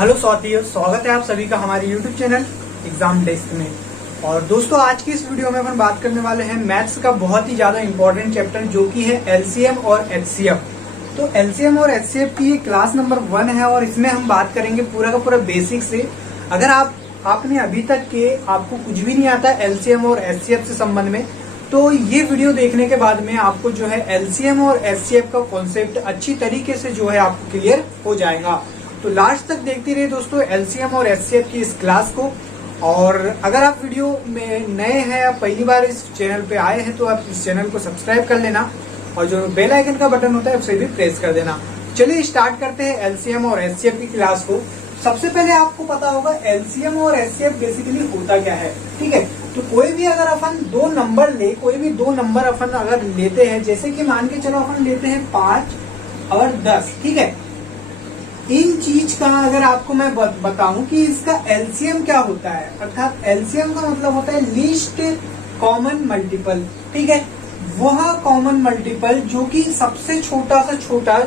Hello साथियों, स्वागत है आप सभी का हमारे यूट्यूब चैनल एग्जाम डेस्क में। और दोस्तों, आज की इस वीडियो में अपन बात करने वाले हैं मैथ्स का बहुत ही ज्यादा इंपॉर्टेंट चैप्टर जो कि है एलसीएम और एचसीएफ। तो एलसीएम और एचसीएफ की क्लास नंबर 1 है और इसमें हम बात करेंगे पूरा का पूरा बेसिक से। अगर आपने अभी तक के आपको कुछ भी नहीं आता एलसीएम और एचसीएफ से संबंध में, तो ये वीडियो देखने के बाद में आपको जो है एलसीएम और एचसीएफ का कॉन्सेप्ट अच्छी तरीके से जो है आपको क्लियर हो जाएगा। तो लास्ट तक देखते रहिए दोस्तों एलसीएम और एचसीएफ की इस क्लास को। और अगर आप वीडियो में नए हैं या पहली बार इस चैनल पे आए हैं तो आप इस चैनल को सब्सक्राइब कर लेना और जो बेल आइकन का बटन होता है उसे भी प्रेस कर देना। चलिए स्टार्ट करते हैं एलसीएम और एचसीएफ की क्लास को। सबसे पहले आपको पता होगा एलसीएम और एचसीएफ बेसिकली होता क्या है, ठीक है। तो कोई भी अगर अपन दो नंबर ले, कोई भी दो नंबर अपन अगर लेते हैं, जैसे कि मान के चलो अपन लेते हैं 5 और 10, ठीक है। इन चीज का अगर आपको मैं बताऊं कि इसका एलसीएम क्या होता है, अर्थात एलसीएम का मतलब होता है लीस्ट कॉमन मल्टीपल, ठीक है। वह कॉमन मल्टीपल जो कि सबसे छोटा से छोटा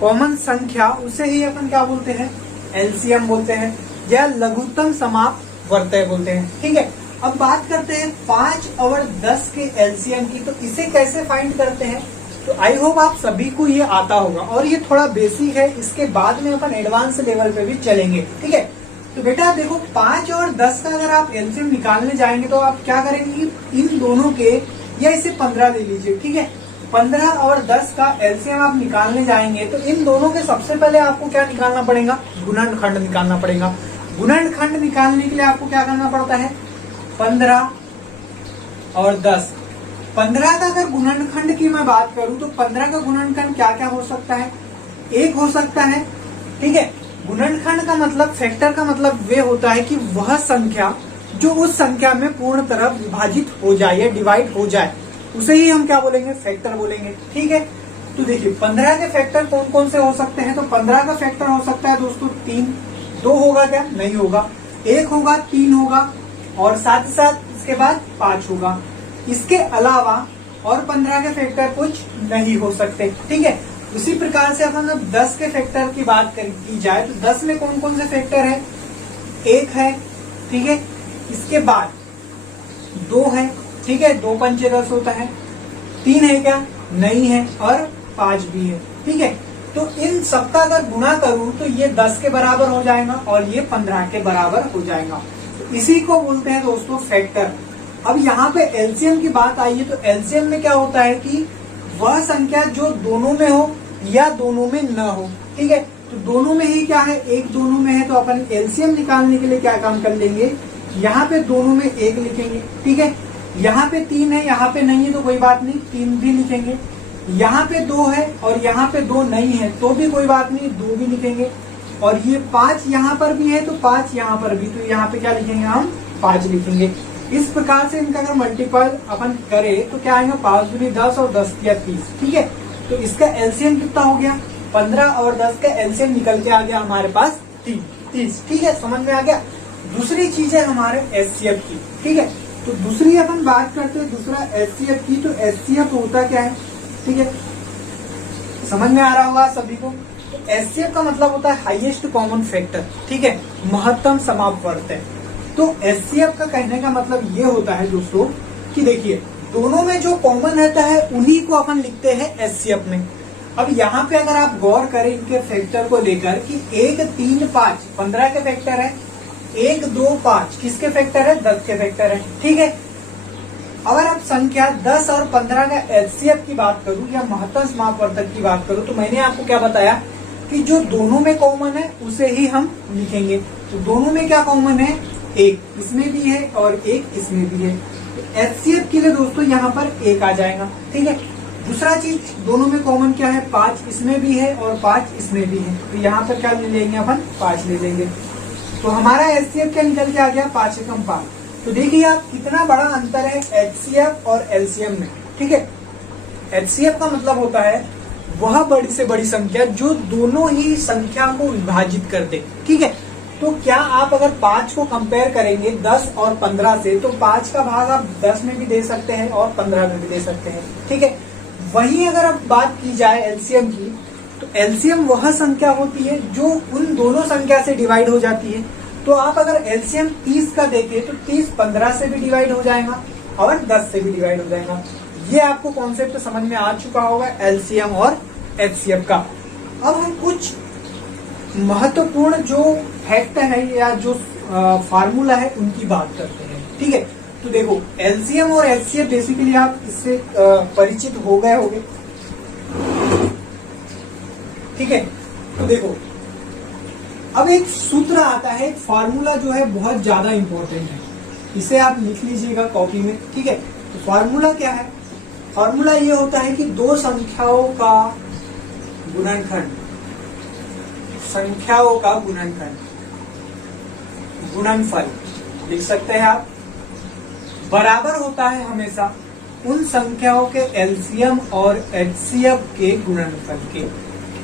कॉमन संख्या, उसे ही अपन क्या बोलते हैं, एलसीएम बोलते हैं या लघुत्तम समापवर्तय बोलते हैं, ठीक है। अब बात करते हैं 5 और 10 के एलसीएम की। तो इसे कैसे फाइंड करते हैं, तो आई होप आप सभी को ये आता होगा और ये थोड़ा बेसिक है। इसके बाद में अपन एडवांस लेवल पे भी चलेंगे, ठीक है। तो बेटा देखो 5 और 10 का अगर आप एलसीएम निकालने जाएंगे तो आप क्या करेंगे, इन दोनों के या इसे 15 ले लीजिए, ठीक है। 15 और 10 का एलसीएम आप निकालने जाएंगे तो इन दोनों के सबसे पहले आपको क्या निकालना पड़ेगा, गुणनखंड निकालना पड़ेगा। गुणनखंड निकालने के लिए आपको क्या करना पड़ता है, 15 और 10। 15 का अगर गुणनखंड की मैं बात करूं तो 15 का गुणनखंड क्या क्या हो सकता है, 1 हो सकता है, ठीक है। गुणनखंड का मतलब, फैक्टर का मतलब वे होता है कि वह संख्या जो उस संख्या में पूर्ण तरह विभाजित हो जाए या डिवाइड हो जाए, उसे ही हम क्या बोलेंगे, फैक्टर बोलेंगे, ठीक है। तो देखिए 15 के फैक्टर कौन कौन से हो सकते हैं, तो 15 का फैक्टर हो सकता है दोस्तों 3। 2 होगा क्या, नहीं होगा। 1 होगा, 3 होगा और साथ ही साथ इसके बाद 5 होगा। इसके अलावा और 15 के फैक्टर कुछ नहीं हो सकते, ठीक है। उसी प्रकार से अपन अब 10 के फैक्टर की बात की जाए तो 10 में कौन कौन से फैक्टर है, 1 है, ठीक है। इसके बाद 2 है, ठीक है, 2 पंचे 10 होता है। 3 है क्या, नहीं है, और 5 भी है, ठीक है। तो इन सबका अगर गुणा करूं तो ये 10 के बराबर हो जाएगा और ये 15 के बराबर हो जाएगा। तो इसी को बोलते हैं दोस्तों फैक्टर। अब यहाँ पे एलसीएम की बात आई है तो एलसीएम में क्या होता है कि वह संख्या जो दोनों में हो या दोनों में न हो, ठीक है। तो दोनों में ही क्या है, एक दोनों में है तो अपन एलसीएम निकालने के लिए क्या काम कर लेंगे, यहाँ पे दोनों में 1 लिखेंगे, ठीक है। यहाँ पे 3 है, यहाँ पे नहीं है तो कोई बात नहीं, 3 भी लिखेंगे। यहाँ पे 2 है और यहाँ पे 2 नहीं है तो भी कोई बात नहीं, 2 भी लिखेंगे। और ये 5 यहाँ पर भी है तो 5 यहाँ पर भी, तो यहाँ पे क्या लिखेंगे, हम 5 लिखेंगे। इस प्रकार से इनका अगर मल्टीपल अपन करें तो क्या आएगा, 5 दूनी 10 और 10 या 30, ठीक है। तो इसका एलसीएम कितना हो गया, 15 और 10 का एलसीएम निकल के आ गया हमारे पास 30, ठीक है, समझ में आ गया। दूसरी चीज है हमारे एचसीएफ की, ठीक है। तो दूसरी अपन बात करते हैं दूसरा एचसीएफ की। तो एचसीएफ होता क्या है, ठीक है, समझ में आ रहा होगा सभी को। तो एचसीएफ का मतलब होता है हाईएस्ट कॉमन फैक्टर, ठीक है, महत्तम समापवर्तय। तो एचसीएफ का कहने का मतलब ये होता है दोस्तों कि देखिए दोनों में जो कॉमन रहता है उन्हीं को अपन लिखते हैं एचसीएफ में। अब यहाँ पे अगर आप गौर करें इनके फैक्टर को लेकर कि 1, 3, 5 15 के फैक्टर है, 1, 2, 5 किसके फैक्टर है, 10 के फैक्टर है, ठीक है। अगर आप संख्या 10 और 15 का एचसीएफ की बात करूं या महत्तम समापवर्तक की बात करूं तो मैंने आपको क्या बताया कि जो दोनों में कॉमन है उसे ही हम लिखेंगे। तो दोनों में क्या कॉमन है, 1 इसमें भी है और 1 इसमें भी है। तो एचसीएफ के लिए दोस्तों यहाँ पर 1 आ जाएगा, ठीक है। दूसरा चीज दोनों में कॉमन क्या है, 5 इसमें भी है और 5 इसमें भी है, तो यहाँ पर क्या ले लेंगे अपन, 5 ले लेंगे। तो हमारा एचसीएफ क्या निकल के आ गया, 5 एकम 5। तो देखिए आप कितना बड़ा अंतर है एचसीएफ और एलसीएम में, ठीक है। एचसीएफ का मतलब होता है वह बड़ी से बड़ी संख्या जो दोनों ही संख्या को विभाजित कर दे, ठीक है। तो क्या आप अगर 5 को कंपेयर करेंगे 10 और 15 से, तो 5 का भाग आप 10 में भी दे सकते हैं और 15 में भी दे सकते हैं, ठीक है। वहीं अगर अब बात की जाए एलसीएम की तो एलसीएम वह संख्या होती है जो उन दोनों संख्या से डिवाइड हो जाती है। तो आप अगर एलसीएम 30 का देखें तो 30 15 से भी डिवाइड हो जाएगा और 10 से भी डिवाइड हो जाएगा। ये आपको कॉन्सेप्ट समझ में आ चुका होगा एलसीएम और एचसीएफ का। अब हम कुछ महत्वपूर्ण जो फैक्ट है या जो फार्मूला है उनकी बात करते हैं। ठीक है, तो देखो एलसीएम और एचसीएफ बेसिकली आप इससे परिचित हो गए होंगे। ठीक है, तो देखो अब एक सूत्र आता है, एक फार्मूला जो है बहुत ज्यादा इंपॉर्टेंट है, इसे आप लिख लीजिएगा कॉपी में। ठीक है, तो फार्मूला क्या है? फार्मूला ये होता है कि दो संख्याओं का गुणनखंड, संख्याओं का गुणनखंड, गुणनफल लिख सकते हैं आप, बराबर होता है हमेशा उन संख्याओं के एलसीएम और एचसीएफ के गुणनफल के।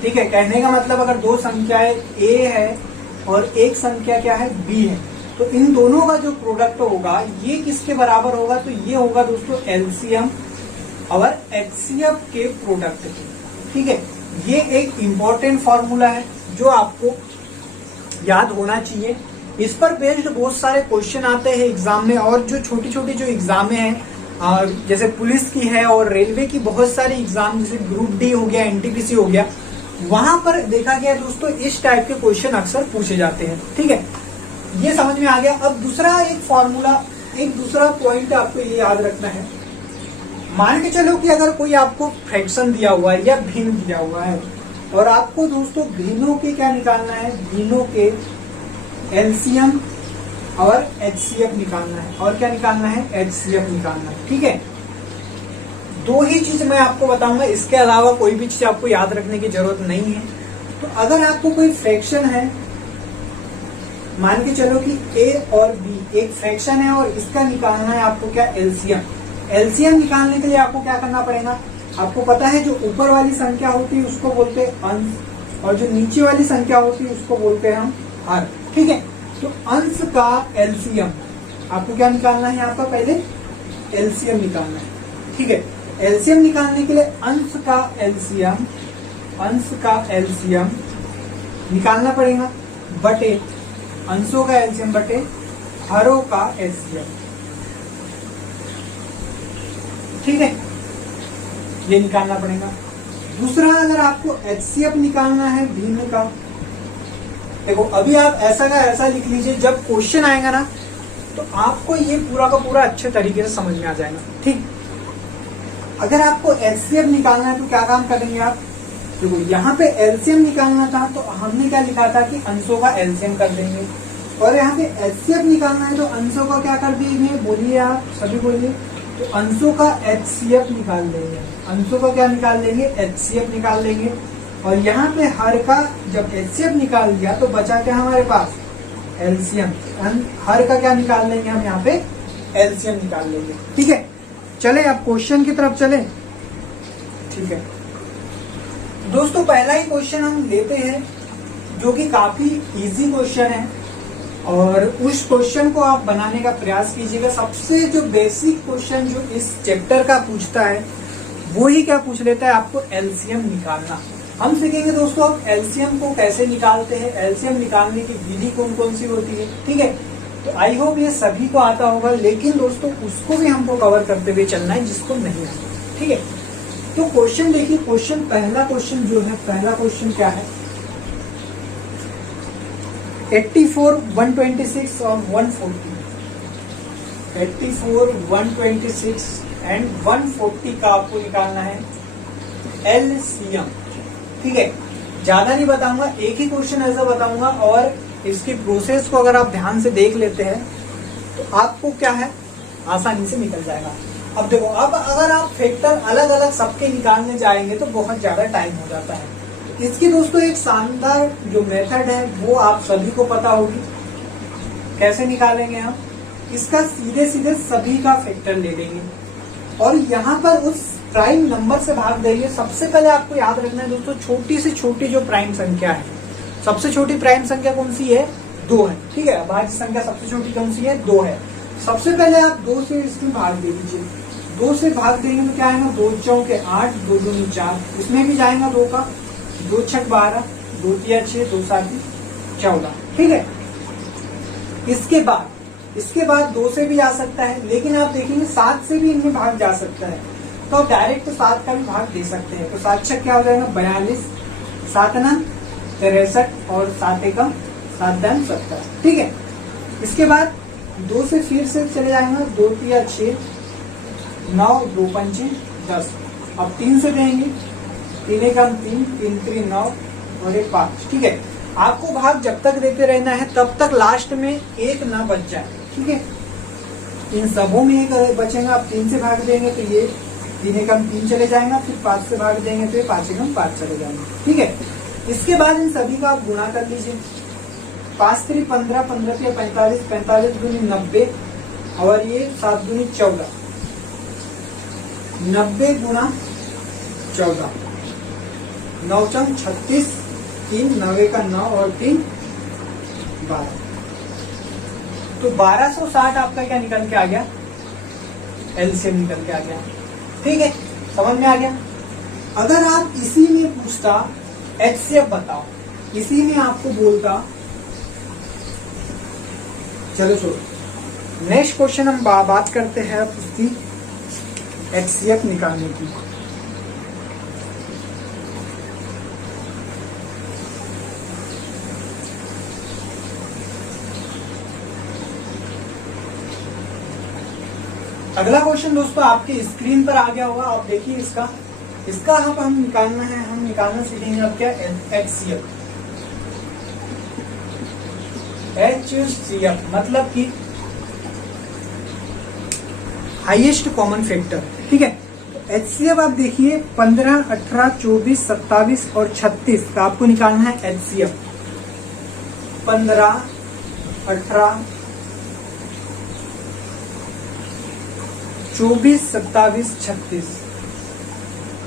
ठीक है, कहने का मतलब अगर दो संख्याएं ए है और एक संख्या क्या है बी है, तो इन दोनों का जो प्रोडक्ट होगा ये किसके बराबर होगा? तो ये होगा दोस्तों एलसीएम और एचसीएफ के प्रोडक्ट के। ठीक है, ये एक इंपॉर्टेंट फॉर्मूला है जो आपको याद होना चाहिए। इस पर बेस्ड बहुत सारे क्वेश्चन आते हैं एग्जाम में, और जो छोटी छोटी जो एग्जाम हैं जैसे पुलिस की है और रेलवे की बहुत सारी एग्जाम, जैसे ग्रुप डी हो गया, एनटीपीसी हो गया, वहां पर देखा गया दोस्तों इस टाइप के क्वेश्चन अक्सर पूछे जाते हैं। ठीक है, ये समझ में आ गया। अब दूसरा एक फॉर्मूला, एक दूसरा पॉइंट आपको ये याद रखना है। मान के चलो कि अगर कोई आपको फ्रैक्शन दिया हुआ है या भिन्न दिया हुआ है और आपको दोस्तों भिन्नों के क्या निकालना है? भिन्नों के एलसीएम और एचसीएफ निकालना है। और क्या निकालना है? एचसीएफ निकालना है। ठीक है, दो ही चीज मैं आपको बताऊंगा, इसके अलावा कोई भी चीज आपको याद रखने की जरूरत नहीं है। तो अगर आपको कोई फ्रैक्शन है, मान के चलो कि ए और बी एक फ्रैक्शन है और इसका निकालना है आपको क्या? एलसीएम। एलसीएम निकालने के लिए आपको क्या करना पड़ेगा? आपको पता है जो ऊपर वाली संख्या होती है उसको बोलते हैं अंश, और जो नीचे वाली संख्या होती है उसको बोलते हैं हम हर। ठीक है, तो अंश का एलसीएम आपको क्या निकालना है? आपका पहले एलसीएम निकालना है। ठीक है, एलसीएम निकालने के लिए अंश का एलसीएम, अंश का एलसीएम निकालना पड़ेगा बटे अंशों का एलसीएम बटे हरों का एलसीएम। ठीक है, ये निकालना पड़ेगा। दूसरा, अगर आपको एचसीएफ निकालना है भिन्न का, देखो अभी आप ऐसा का ऐसा लिख लीजिए, जब क्वेश्चन आएगा ना तो आपको ये पूरा का पूरा अच्छे तरीके से समझ में आ जाएगा। ठीक, अगर आपको एचसीएफ निकालना है तो क्या काम करेंगे आप? देखो यहाँ पे एलसीएम निकालना था तो हमने क्या लिखा था कि अंशों का एलसीएम कर देंगे, और यहाँ पे एचसीएफ निकालना है तो अंशों का क्या कर देंगे? बोलिए आप सभी बोलिए। तो अंशों का एचसीएफ निकाल देंगे, अंशों का क्या निकाल देंगे? एचसीएफ निकाल देंगे। और यहाँ पे हर का जब एचसीएफ निकाल दिया तो बचा क्या हमारे पास? एलसीएम। हर का क्या निकाल लेंगे हम? यहाँ पे एलसीएम निकाल लेंगे। ठीक है, चले अब क्वेश्चन की तरफ चले। ठीक है दोस्तों, पहला ही क्वेश्चन हम लेते हैं जो कि काफी इजी क्वेश्चन है, और उस क्वेश्चन को आप बनाने का प्रयास कीजिएगा। सबसे जो बेसिक क्वेश्चन जो इस चैप्टर का पूछता है वो ही क्या पूछ लेता है? आपको एलसीएम निकालना। हम सीखेंगे दोस्तों अब एलसीएम को कैसे निकालते हैं, एलसीएम निकालने की विधि कौन कौन सी होती है। ठीक है, तो आई होप ये सभी को आता होगा, लेकिन दोस्तों उसको भी हमको कवर करते हुए चलना है जिसको नहीं आता। ठीक है, तो क्वेश्चन देखिए, क्वेश्चन पहला क्वेश्चन जो है, पहला क्वेश्चन क्या है? 84, 126 और 140, 84, 126 एंड 140 का आपको निकालना है एलसीएम। ठीक है, ज्यादा नहीं बताऊंगा, एक ही क्वेश्चन ऐसा बताऊंगा, और इसकी प्रोसेस को अगर आप ध्यान से देख लेते हैं तो आपको क्या है आसानी से निकल जाएगा। अब देखो, अब अगर आप फैक्टर अलग अलग सबके निकालने जाएंगे तो बहुत ज्यादा टाइम हो जाता है। इसकी दोस्तों एक शानदार जो मेथड है वो आप सभी को पता होगी। कैसे निकालेंगे हम? इसका सीधे सीधे सभी का फैक्टर ले लेंगे और यहाँ पर उस प्राइम नंबर से भाग देंगे। सबसे पहले आपको याद रखना है दोस्तों, छोटी से छोटी जो प्राइम संख्या है, सबसे छोटी प्राइम संख्या कौन सी है? 2 है। ठीक है, भाज्य संख्या सबसे छोटी कौन सी है? 2 है। सबसे पहले आप 2 से इसमें भाग दे दीजिए। 2 से भाग देंगे तो क्या आएगा? 2 चौके 8, 2 दूनी 4, इसमें भी जाएगा 2 का, 2 छक 12, 2 तिया 6, 2 7 14। ठीक है। इसके बाद 2 से भी आ सकता है, लेकिन आप देखेंगे 7 से भी इनमें भाग जा सकता है, तो आप डायरेक्ट 7 का भी भाग दे सकते हैं। तो 7 छक क्या हो जाएगा 42, 7 9 63 और 7 एकम 7 दान 70। ठीक है। इसके बाद 2 से फिर से चले जाएंगे, 2 तिया 6, 9, 2 पंचे 10। अब 3 से देंगे, 3 एकम 3, 3 3 9 और 1 5। ठीक है। आपको भाग जब तक देते रहना है तब तक लास्ट में एक ना बच जाए। ठीक है। इन सबों में एक बचेगा, आप 3 से भाग देंगे तो ये 3 एकम 3 चले जाएगा, फिर 5 से भाग देंगे तो ये 5 एकम 5 चले जाएंगे। ठीक है। इसके बाद इन सभी का आप गुणा कर लीजिए। 5 3 15, 15 3 45, 45 दूनी 90 और ये 7 दूनी 14, 90 गुणा 14, 9 चम 36, 3 9 का 9 और 3 12। तो 1260 आपका क्या निकल के आ गया, एलसीएम निकल के आ गया। ठीक है, समझ में आ गया। अगर आप इसी में पूछता एचसीएफ बताओ, इसी में आपको बोलता, चलो छोड़ो, नेक्स्ट क्वेश्चन हम बात करते हैं उसकी एचसीएफ निकालने की। अगला क्वेश्चन दोस्तों आपके स्क्रीन पर आ गया होगा, आप देखिए इसका हम निकालना है, हम निकालना सीखेंगे अब क्या, एचसीएफ। एचसीएफ मतलब कि हाईएस्ट कॉमन फैक्टर। ठीक है। तो एचसीएफ आप देखिए 15, 18, 24, 27 और 36 का आपको निकालना है एचसीएफ। 15, 18, 24, 27, 36,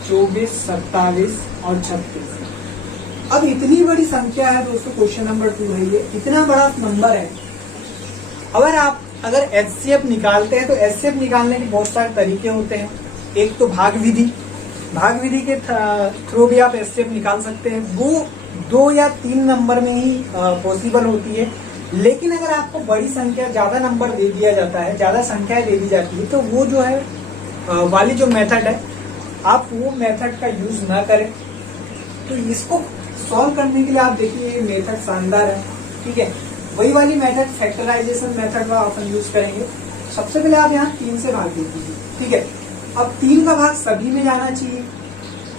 24, 27 और 36। अब इतनी बड़ी संख्या है दोस्तों, क्वेश्चन नंबर 2 है ये, इतना बड़ा नंबर है। अगर एचसीएफ निकालते हैं तो एचसीएफ निकालने के बहुत सारे तरीके होते हैं। एक तो भाग विधि के थ्रू भी आप एचसीएफ निकाल सकते हैं, वो 2 या 3 नंबर में ही पॉसिबल होती है। लेकिन अगर आपको बड़ी संख्या, ज्यादा नंबर दे दिया जाता है, ज्यादा संख्याएं दे दी जाती है, तो वो जो है वाली जो मेथड है, आप वो मेथड का यूज ना करें। तो इसको सॉल्व करने के लिए आप देखिए ये मेथड शानदार है। ठीक है। वही वाली मेथड फैक्टराइजेशन मेथड का अपन यूज करेंगे। सबसे पहले आप यहाँ 3 से भाग दे दीजिए। ठीक है। अब 3 का भाग सभी में जाना चाहिए।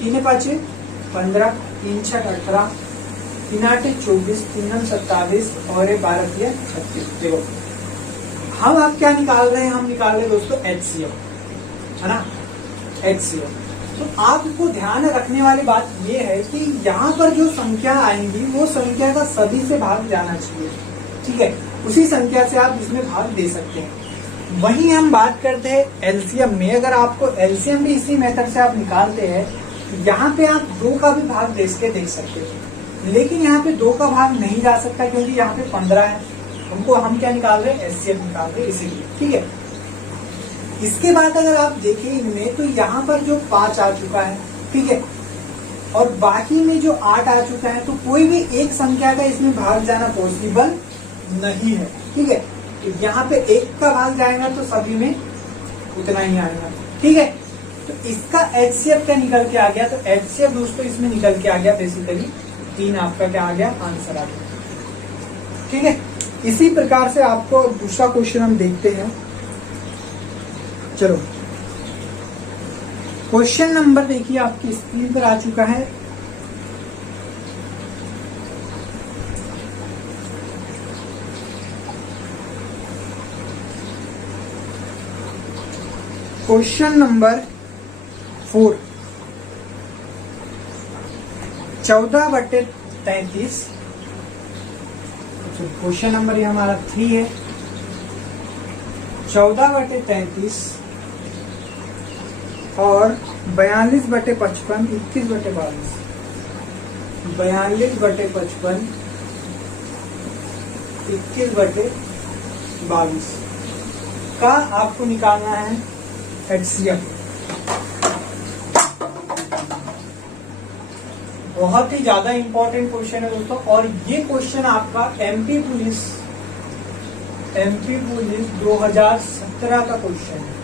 3 5 15, 3 6 18, 3 8 24, 3 9 27 और 12 3 36। देखो हम आप क्या निकाल रहे हैं, हम निकाल रहे हैं दोस्तों एचसीएफ, है ना, एचसीएफ। तो आपको ध्यान रखने वाली बात ये है कि यहाँ पर जो संख्या आएंगी वो संख्या का सभी से भाग जाना चाहिए। ठीक है। उसी संख्या से आप इसमें भाग दे सकते हैं। वहीं हम बात करते हैं एलसीएम में। अगर आपको एलसीएम भी इसी मेथड से आप निकालते हैं, यहाँ पे आप 2 का भी भाग दे देख सकते हैं, लेकिन यहाँ पे 2 का भाग नहीं जा सकता क्योंकि यहाँ पे 15 है। हम क्या निकाल रहे हैं, एचसीएफ निकाल रहे हैं, इसीलिए। ठीक है। इसके बाद अगर आप देखें इनमें, तो यहाँ पर जो 5 आ चुका है, ठीक है, और बाकी में जो 8 आ चुका है, तो कोई भी एक संख्या का इसमें भाग जाना पॉसिबल नहीं है। ठीक है। तो यहाँ पे 1 का भाग जाएगा तो सभी में उतना ही आएगा। ठीक है। तो इसका एचसीएफ क्या निकल के आ गया, तो एचसीएफ दोस्तों इसमें निकल के आ गया बेसिकली 3 आपका क्या आ गया, आंसर आ गया। ठीक है। इसी प्रकार से आपको दूसरा क्वेश्चन हम देखते हैं। चलो क्वेश्चन नंबर देखिए आपकी स्क्रीन पर आ चुका है। Question number 4, 14/33। क्वेश्चन नंबर ये हमारा 3 है। 14/33 और 42/55, 21/22, 42/55, 21/22 का आपको निकालना है एचसीएफ। बहुत ही ज्यादा इंपॉर्टेंट क्वेश्चन है दोस्तों। और ये क्वेश्चन आपका एमपी पुलिस 2017 का क्वेश्चन है।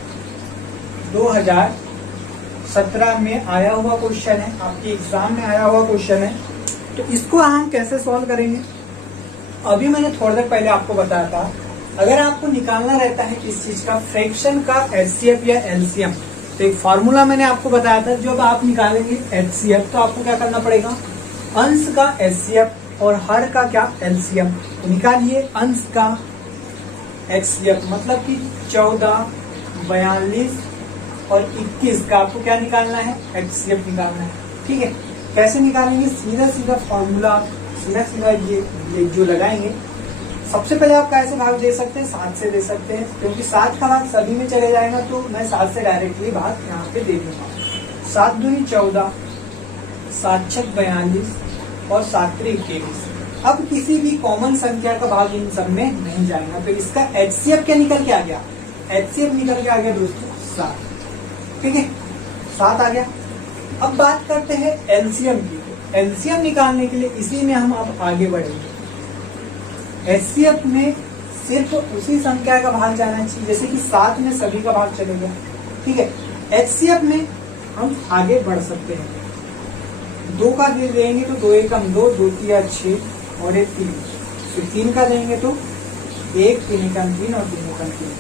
2017 में आया हुआ क्वेश्चन है, आपके एग्जाम में आया हुआ क्वेश्चन है। तो इसको हम कैसे सॉल्व करेंगे, अभी मैंने थोड़ी देर पहले आपको बताया था। अगर आपको निकालना रहता है किस चीज का, फ्रैक्शन का एचसीएफ या एलसीएम, तो एक फॉर्मूला मैंने आपको बताया था। जब आप निकालेंगे एचसीएफ तो आपको क्या करना पड़ेगा, अंश का एचसीएफ और हर का क्या एलसीएम। तो निकालिए अंश का एचसीएफ, मतलब कि 14, 42 और 21 का आपको क्या निकालना है, एचसीएफ निकालना है। ठीक है, कैसे निकालेंगे, सीधा सीधा फॉर्मूला, सीधा सीधा ये जो लगाएंगे। सबसे पहले आप कैसे भाग दे सकते हैं, 7 से दे सकते हैं, क्योंकि 7 का भाग सभी में चले जाएगा, तो मैं 7 से डायरेक्टली भाग यहाँ पे दे दूंगा। 7 दूनी 14, 7 छक 42 और 7 त्रिक 21। अब किसी भी कॉमन संख्या का भाग इन सब में नहीं जाएगा, तो इसका एचसीएफ क्या निकल के आ गया, एचसीएफ निकल के आ गया दोस्तों 7। ठीक है, 7 आ गया। अब बात करते हैं एलसीएम की। एलसीएम निकालने के लिए इसी में हम अब आगे बढ़ेंगे। एचसीएफ में सिर्फ उसी संख्या का भाग जाना चाहिए, जैसे कि 7 में सभी का भाग चलेगा। ठीक है, एचसीएफ में हम आगे बढ़ सकते हैं। 2 का दे देंगे तो 2 एकम 2, 2 तिया 6 और 1 3। फिर 3 का देंगे तो 1 3 एकम 3 और 3 एकम 3,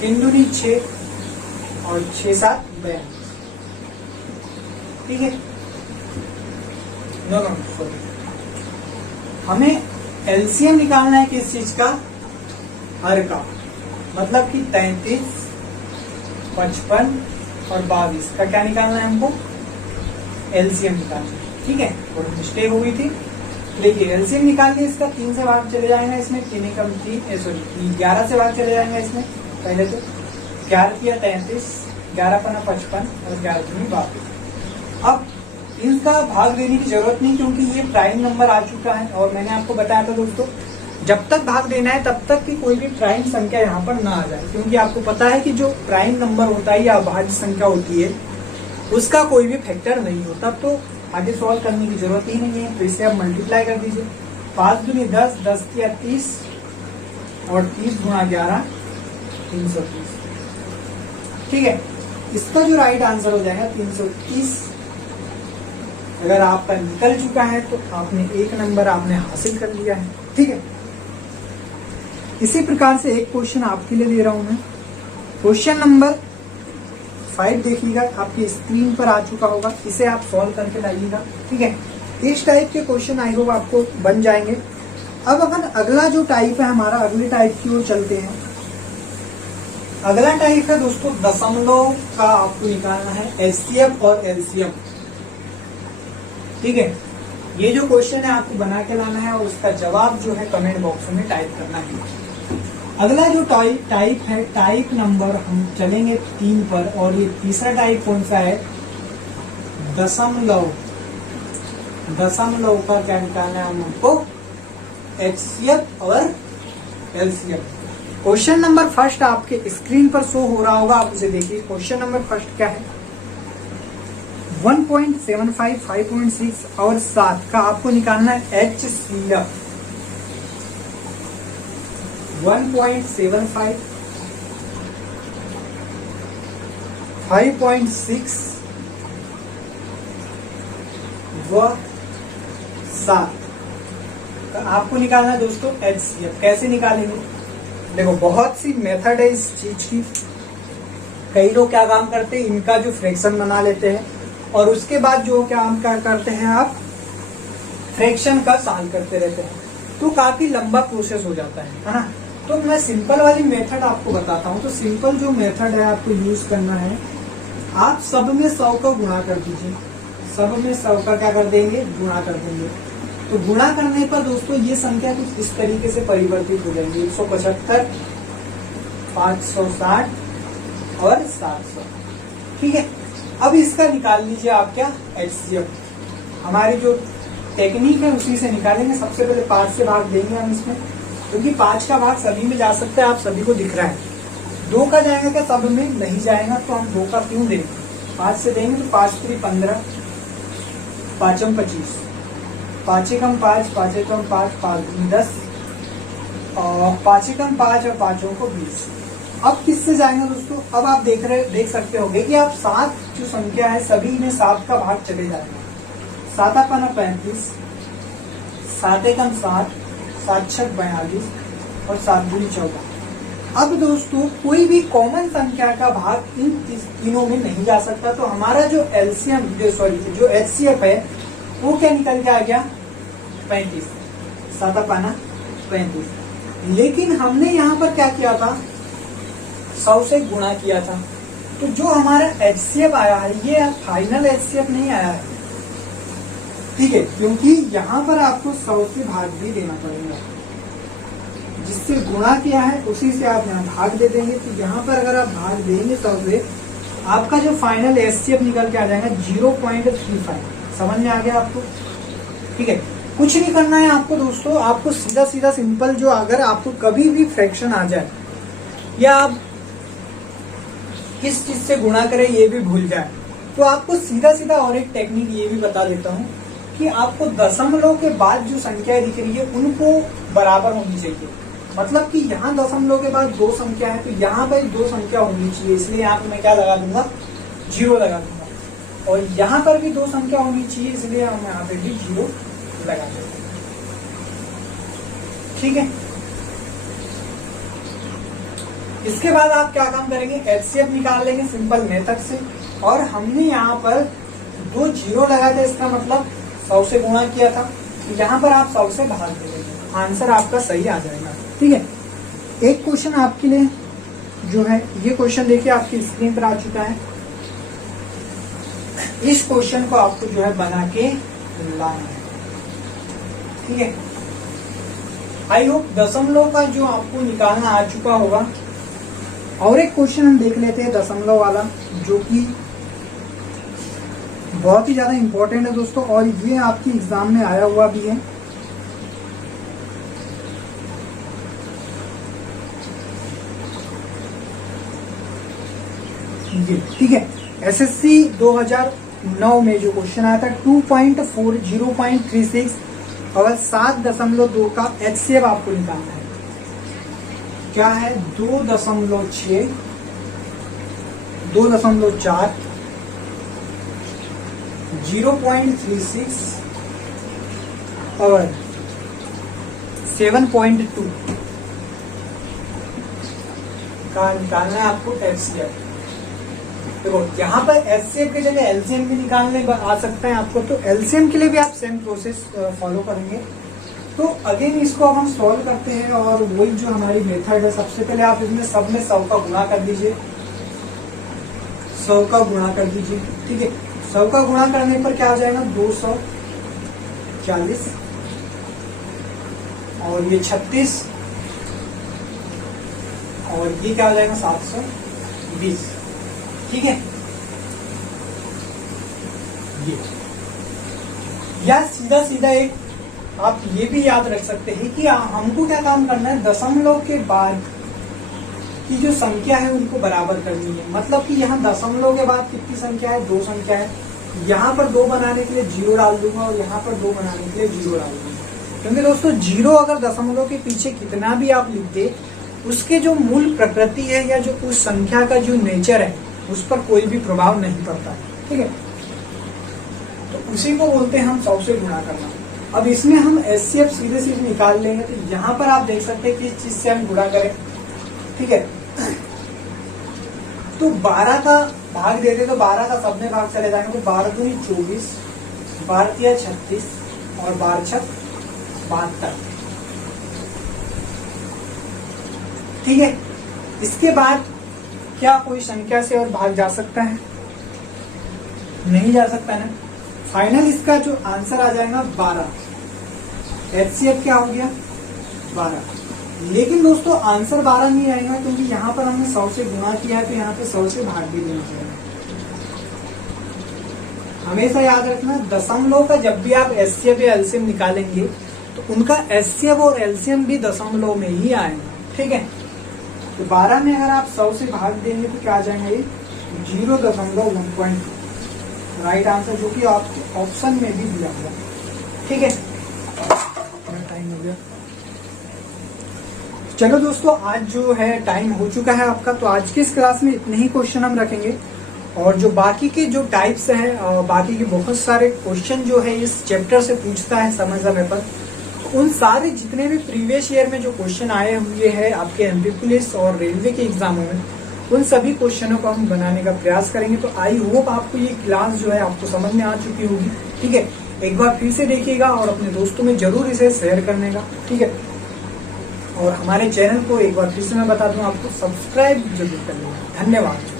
3 दूनी 6 और 6 7 42। ठीक है, नो सॉरी, हमें एलसीएम निकालना है किस चीज का, हर का, मतलब कि 33, 55 और 22 का क्या निकालना है हमको, एलसीएम निकालना है। ठीक है, थोड़ी मिस्टेक हो गई थी। देखिए एलसीएम निकाल के इसका 3 से भाग चले जाएंगे इसमें, 3 एकम 3, सॉरी 11 से भाग चले जाएंगे इसमें। पहले तो 11 किया 33, 11 पना 55 और 11 दूनी 22। अब इनका भाग देने की जरूरत नहीं, क्योंकि ये प्राइम नंबर आ चुका है। और मैंने आपको बताया था दोस्तों, जब तक भाग देना है तब तक कि कोई भी प्राइम संख्या यहाँ पर ना आ जाए, क्योंकि आपको पता है कि जो प्राइम नंबर होता है या अभाज्य संख्या होती है उसका कोई भी फैक्टर नहीं होता, तो आगे सॉल्व करने की जरूरत ही नहीं है। तो इसे आप मल्टीप्लाई कर दीजिए, 5 दूनी 10, 10 तिया 30 और 30 गुणा 11 330। ठीक है, इसका जो राइट आंसर हो जाएगा 330। अगर आपका निकल चुका है तो आपने 1 नंबर आपने हासिल कर लिया है। ठीक है, इसी प्रकार से एक क्वेश्चन आपके लिए दे रहा हूं मैं। क्वेश्चन नंबर 5 देखिएगा, आपकी स्क्रीन पर आ चुका होगा, इसे आप सॉल्व करके लाइएगा। ठीक है, इस टाइप के क्वेश्चन आई होप आपको बन जाएंगे। अब अपन अगला जो टाइप है हमारा, अगले टाइप की ओर चलते हैं। अगला टाइप है दोस्तों दशमलव का, आपको निकालना है एचसीएफ और एलसीएम। ठीक है, ये जो क्वेश्चन है आपको बना के लाना है और उसका जवाब जो है कमेंट बॉक्स में टाइप करना है। अगला जो टाइप है, टाइप नंबर हम चलेंगे 3 पर, और ये तीसरा टाइप कौन सा है, दशमलव। दशमलव का क्या निकालना है हमको, एचसीएफ और एलसीएम। क्वेश्चन नंबर फर्स्ट आपके स्क्रीन पर शो हो रहा होगा, आप उसे देखिए। क्वेश्चन नंबर फर्स्ट क्या है, 1.75, 5.6 और 7 का आपको निकालना है एचसीएफ। 1.75, 5.6 व 7 का आपको निकालना है दोस्तों एचसीएफ। कैसे निकालेंगे, देखो बहुत सी मेथड है इस चीज की। कई लोग क्या काम करते हैं, इनका जो फ्रैक्शन बना लेते हैं और उसके बाद जो क्या करते हैं, आप फ्रैक्शन का सॉल्व करते रहते हैं, तो काफी लंबा प्रोसेस हो जाता है ना। तो मैं सिंपल वाली मेथड आपको बताता हूँ। तो सिंपल जो मेथड है आपको यूज करना है, आप सब में 100 का गुणा कर दीजिए। सब में 100 का क्या कर देंगे, गुणा कर देंगे। तो गुणा करने पर दोस्तों ये संख्या कुछ इस तरीके से परिवर्तित हो जाएगी, 175, 560 और 700। ठीक है, अब इसका निकाल लीजिए आप क्या, एचसीएफ। हमारी जो टेक्निक है उसी से निकालेंगे। सबसे पहले 5 से भाग देंगे हम इसमें, क्योंकि 5 का भाग सभी में जा सकता है, आप सभी को दिख रहा है। 2 का जाएगा क्या, सब में नहीं जाएगा, तो हम 2 का क्यों देंगे, 5 से देंगे। तो 5 3 15, 5 25, 5 एकम 5, 5 एकम 5, 5 दूनी 10 और 5 एकम 5 और 5 को 20। अब किससे जाएंगे दोस्तों? अब आप देख सकते होंगे कि आप 7 जो संख्या है सभी में 7 का भाग चले जाएंगे। 7 अपना 35, 7 एकम 7, 7 छक 42 और 7 दूनी 14। अब दोस्तों कोई भी कॉमन संख्या का भाग इन तीनों में नहीं जा सकता, तो हमारा जो एलसीएम जो एचसीएफ है वो क्या निकल के आ गया? 35, 7 पाना 35। लेकिन हमने यहाँ पर क्या किया था? 100 से गुणा किया था। तो जो हमारा एचसीएफ आया है ये फाइनल एचसीएफ नहीं आया है, ठीक है, क्योंकि यहाँ पर आपको 100 से भाग भी देना पड़ेगा। जिससे गुणा किया है उसी से आप यहाँ भाग दे देंगे। तो यहाँ पर अगर आप भाग देंगे 100 से, आपका जो फाइनल एचसीएफ निकल के आ जाएगा 0.35। समझ में आ गया आपको? ठीक है, कुछ नहीं करना है आपको दोस्तों, आपको सीधा सीधा सिंपल, जो अगर आपको कभी भी फ्रैक्शन आ जाए या आप किस चीज से गुणा करें ये भी भूल जाए, तो आपको सीधा सीधा और एक टेक्निक ये भी बता देता हूँ कि आपको दशमलव के बाद जो संख्याएं दिख रही है उनको बराबर होनी चाहिए। मतलब कि यहाँ दशमलव के बाद 2 संख्या है तो यहाँ पर 2 संख्या होनी चाहिए, इसलिए यहाँ पे मैं क्या लगा दूंगा? 0 लगा दूंगा। और यहाँ पर भी 2 संख्या होनी चाहिए, इसलिए हम यहाँ पे भी 0 लगा देंगे। ठीक है, इसके बाद आप क्या काम करेंगे? एचसीएफ निकाल लेंगे सिंपल मेथड से। और हमने यहाँ पर 2 0 लगाए थे, इसका मतलब 100 से गुणा किया था। यहाँ पर आप 100 से भाग दे देंगे, आंसर आपका सही आ जाएगा। ठीक है, एक क्वेश्चन आपके लिए जो है, ये क्वेश्चन देखिए आपकी स्क्रीन पर आ चुका है। इस क्वेश्चन को आपको जो है बना के लाना है। ठीक है, आई होप दशमलव का जो आपको निकालना आ चुका होगा। और एक क्वेश्चन हम देख लेते हैं दशमलव वाला, जो कि बहुत ही ज्यादा इंपॉर्टेंट है दोस्तों, और ये आपकी एग्जाम में आया हुआ भी है। ये ठीक है, एसएससी 2009 में जो क्वेश्चन आया था 2.4 0.36 और 7.2 का एचसीएफ आपको निकालना है। क्या है? 2.6, 2.4, 0.36 और 7.2 का निकालना है आपको एचसीएफ। देखो यहाँ पर एचसीएफ की जगह एलसीएम भी निकालने आ सकता है आपको, तो एलसीएम के लिए भी आप सेम प्रोसेस फॉलो करेंगे। तो अगेन इसको अब हम सॉल्व करते हैं, और वही जो हमारी मेथड है, सबसे पहले आप इसमें सब में 100 का गुणा कर दीजिए, 100 का गुणा कर दीजिए। ठीक है, 100 का गुणा करने पर क्या आ जाएगा? 240 और ये 36 और ये क्या आ जाएगा? 720। ठीक है, ये या सीधा सीधा एक आप ये भी याद रख सकते हैं कि हमको क्या काम करना है? दशमलव के बाद की जो संख्या है उनको बराबर करनी है। मतलब कि यहाँ दशमलव के बाद कितनी संख्या है? 2 संख्या है। यहाँ पर 2 बनाने के लिए 0 डाल दूंगा और यहाँ पर 2 बनाने के लिए 0 डाल दूंगा, क्योंकि दोस्तों 0 अगर दशमलव के पीछे कितना भी आप लिख दे, उसके जो मूल प्रकृति है या जो उस संख्या का जो नेचर है उस पर कोई भी प्रभाव नहीं पड़ता है। ठीक है, तो उसी को बोलते हैं हम 100 से गुणा करना। अब इसमें हम एचसीएफ सीधे सीधे निकाल लेंगे, तो यहाँ पर आप देख सकते हैं किस चीज से हम गुणा करें। ठीक है, तो 12 का भाग देते तो 12 का सब में भाग चले जाएंगे, तो 12 दूनी 24, 12 तिया 36 और 12 छक 72। ठीक है, इसके बाद क्या कोई संख्या से और भाग जा सकता है? नहीं जा सकता ना। फाइनल इसका जो आंसर आ जाएगा 12। एचसीएफ क्या हो गया? 12। लेकिन दोस्तों आंसर 12 नहीं आएगा, क्योंकि यहाँ पर हमने 100 से गुणा किया है, तो यहाँ पे 100 से भाग भी देना पड़ेगा। हमेशा याद रखना, दशमलव का जब भी आप एचसीएफ या एलसीएम निकालेंगे तो उनका एचसीएफ और एलसीएम भी दशमलव में ही आएगा। ठीक है, तो 12 में अगर आप 100 से भाग देंगे तो क्या आ जाएगा? ये 0.1.2 राइट आंसर, जो कि आपके ऑप्शन में भी दिया हुआ। ठीक है, टाइम हो गया। चलो दोस्तों, आज जो है टाइम हो चुका है आपका, तो आज की इस क्लास में इतने ही क्वेश्चन हम रखेंगे। और जो बाकी के जो टाइप्स हैं, बाकी के बहुत सारे क्वेश्चन जो है इस चैप्टर से पूछता है समय पर, उन सारे जितने भी प्रीवियस ईयर में जो क्वेश्चन आए हुए हैं आपके एमपी पुलिस और रेलवे के एग्जामों में, उन सभी क्वेश्चनों को हम बनाने का प्रयास करेंगे। तो आई होप आपको ये क्लास जो है आपको समझ में आ चुकी होगी। ठीक है, एक बार फिर से देखिएगा और अपने दोस्तों में जरूर इसे शेयर करने का। ठीक है, और हमारे चैनल को एक बार फिर से मैं बता दूं, आपको सब्सक्राइब जरूर कर लेना। धन्यवाद।